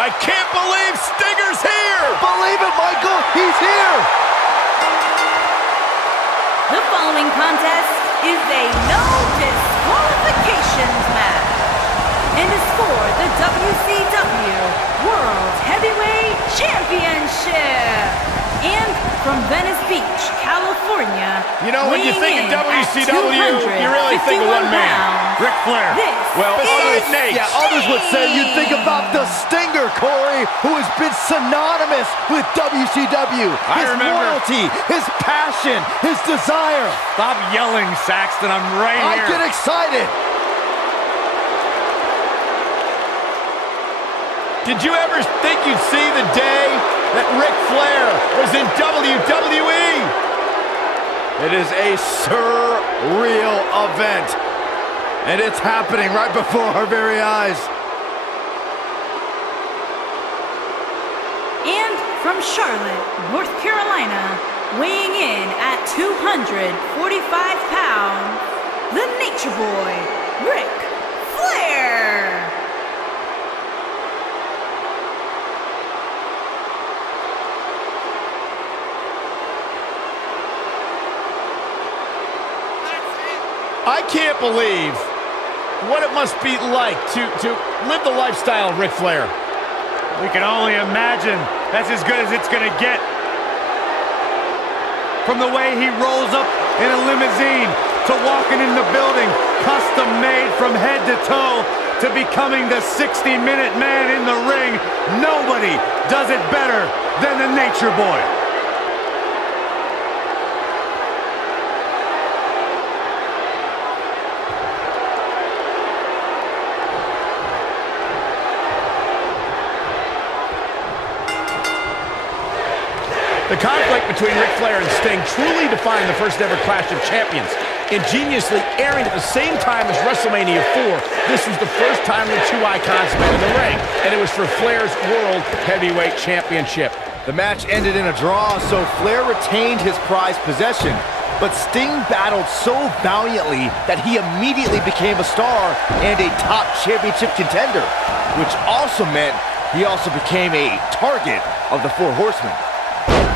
I can't believe Stinger's here! Believe it, Michael, he's here! The following contest is a no disqualifications match and is for the WCW World Heavyweight Championship. And from Venice Beach, California, you know, when you think of WCW, you really think of one man, Ric Flair. Well, besides Nate. Yeah, others would say you'd think about the Stinger, Corey, who has been synonymous with WCW. His loyalty, his passion, his desire. Stop yelling, Saxton. I'm right here. I get excited. Did you ever think you'd see the day that Ric Flair was in WWE? It is a surreal event, and it's happening right before our very eyes. And from Charlotte, North Carolina, weighing in at 245 pounds, the Nature Boy, Ric Flair. I can't believe what it must be like to live the lifestyle of Ric Flair. We can only imagine. That's as good as it's going to get. From the way he rolls up in a limousine to walking in the building, custom made from head to toe, to becoming the 60-minute man in the ring, nobody does it better than the Nature Boy. The conflict between Ric Flair and Sting truly defined the first ever Clash of Champions. Ingeniously airing at the same time as WrestleMania 4, this was the first time the two icons met in the ring, and it was for Flair's World Heavyweight Championship. The match ended in a draw, so Flair retained his prized possession. But Sting battled so valiantly that he immediately became a star and a top championship contender, which also meant he also became a target of the Four Horsemen.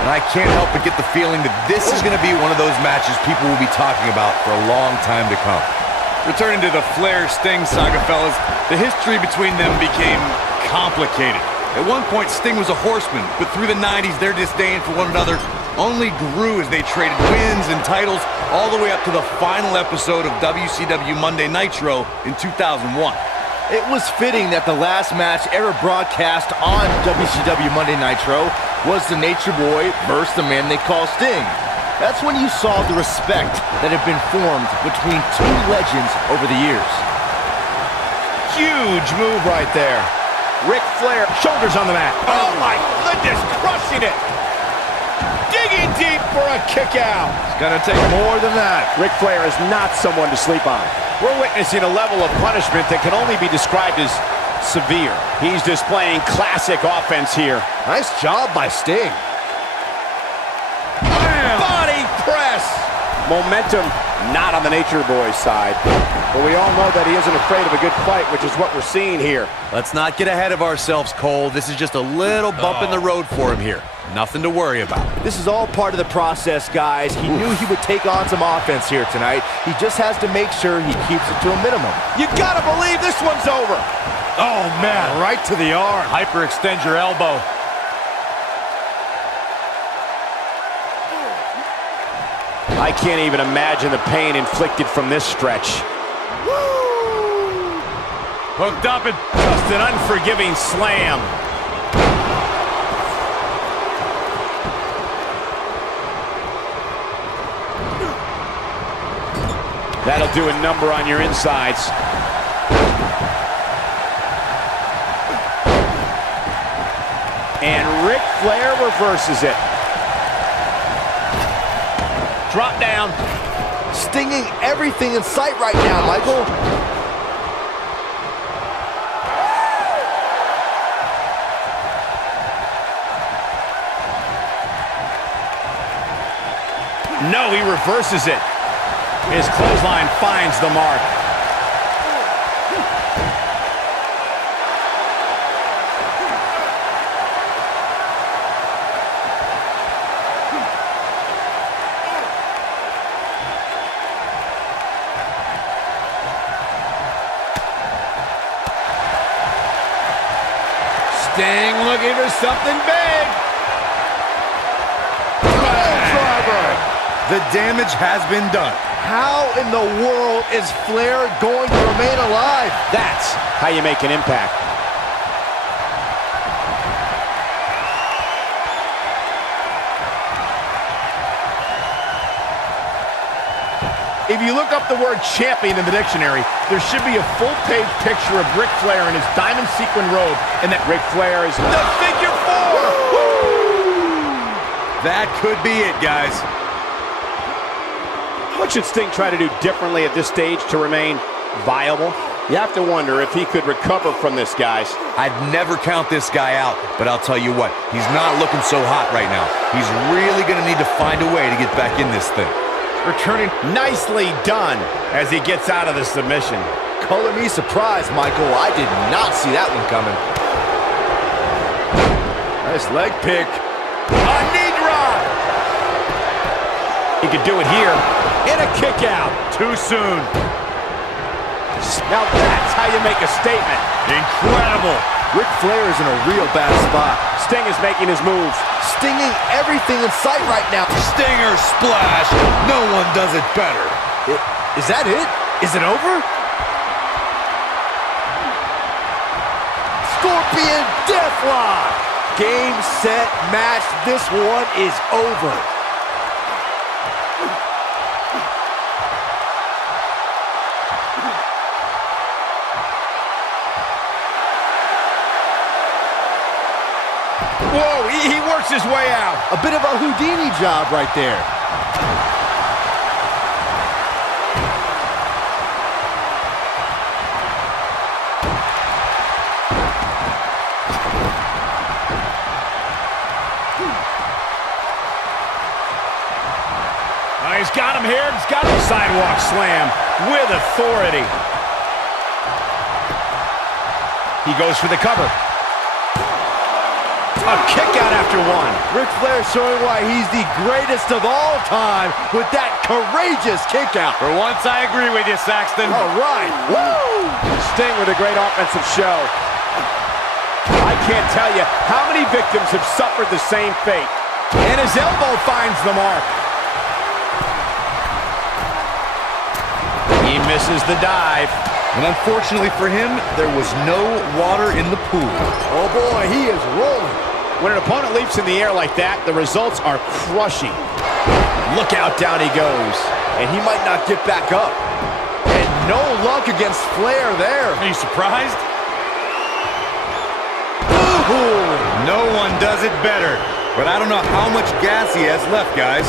And I can't help but get the feeling that this is going to be one of those matches people will be talking about for a long time to come. Returning to the Flair-Sting saga, fellas, the history between them became complicated. At one point, Sting was a horseman, but through the 90s, their disdain for one another only grew as they traded wins and titles all the way up to the final episode of WCW Monday Nitro in 2001. It was fitting that the last match ever broadcast on WCW Monday Nitro was the Nature Boy versus the man they call Sting. That's when you saw the respect that had been formed between two legends over the years. Huge move right there. Ric Flair, shoulders on the mat. Oh my goodness, crushing it. Digging deep for a kick out. It's gonna take more than that. Ric Flair is not someone to sleep on. We're witnessing a level of punishment that can only be described as severe. He's displaying classic offense here. Nice job by Sting. Body press. Momentum not on the Nature Boy's side. But we all know that he isn't afraid of a good fight, which is what we're seeing here. Let's not get ahead of ourselves, Cole. This is just a little bump in the road for him here. Nothing to worry about. This is all part of the process, guys. He knew he would take on some offense here tonight. He just has to make sure he keeps it to a minimum. You gotta believe this one's over. Oh, man, right to the arm. Hyperextend your elbow. I can't even imagine the pain inflicted from this stretch. Hooked up and Just an unforgiving slam. That'll do a number on your insides. And Ric Flair reverses it. Drop down. Stinging everything in sight right now, Michael. No, he reverses it. His clothesline finds the mark. Sting looking for something big. Driver. The damage has been done. How in the world is Flair going to remain alive? That's how you make an impact. If you look up the word champion in the dictionary, there should be a full-page picture of Ric Flair in his diamond sequin robe, and that Ric Flair is the figure four! That could be it, guys. What should Sting try to do differently at this stage to remain viable? You have to wonder if he could recover from this, guys. I'd never count this guy out, but I'll tell you what, he's not looking so hot right now. He's really going to need to find a way to get back in this thing. Returning nicely done as he gets out of the submission. Color me surprised, Michael. I did not see that one coming. Nice leg pick. A knee drop. He could do it here. And a kick out. Too soon. Now that's how you make a statement. Incredible. Ric Flair is in a real bad spot. Sting is making his moves. Stinging everything in sight right now. Stinger splash. No one does it better. Is that it? Is it over? Scorpion Deathlock. Game, set, match. This one is over. Whoa, he works his way out. A bit of a Houdini job right there. He's got him here. He's got him. Sidewalk slam with authority. He goes for the cover. A kick out after one. Ric Flair showing why he's the greatest of all time with that courageous kick out. For once, I agree with you, Saxton. All right. Woo! Sting with a great offensive show. I can't tell you how many victims have suffered the same fate. And his elbow finds the mark. He misses the dive. And unfortunately for him, there was no water in the pool. Oh boy, he is rolling. When an opponent leaps in the air like that, the results are crushing. Look out, down he goes. And he might not get back up. And no luck against Flair there. Are you surprised? Ooh. No one does it better. But I don't know how much gas he has left, guys.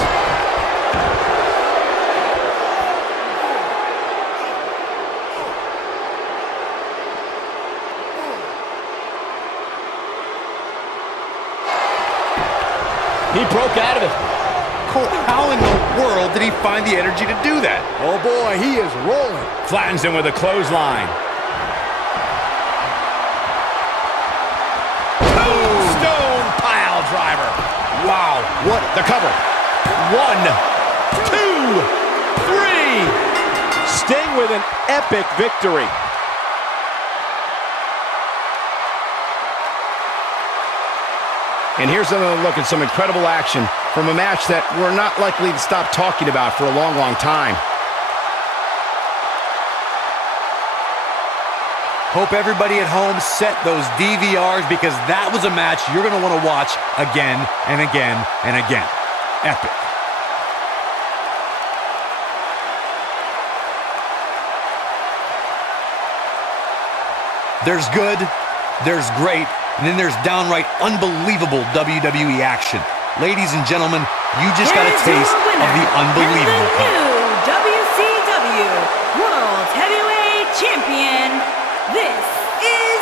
He broke out of it. Cole, how in the world did he find the energy to do that? Oh boy, he is rolling. Flattens him with a clothesline. Tombstone pile driver. Wow. What? The cover. 1, 2, 3. Sting with an epic victory. And here's another look at some incredible action from a match that we're not likely to stop talking about for a long, long time. Hope everybody at home set those DVRs because that was a match you're going to want to watch again and again and again. Epic. There's good, there's great, and then there's downright unbelievable WWE action. Ladies and gentlemen, you just got a taste of the unbelievable and the new WCW World Heavyweight Champion, this is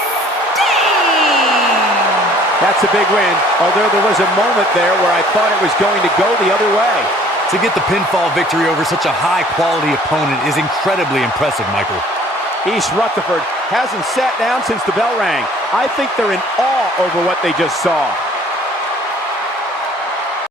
Sting! That's a big win, although there was a moment there where I thought it was going to go the other way. To get the pinfall victory over such a high-quality opponent is incredibly impressive, Michael. East Rutherford hasn't sat down since the bell rang. I think they're in awe over what they just saw.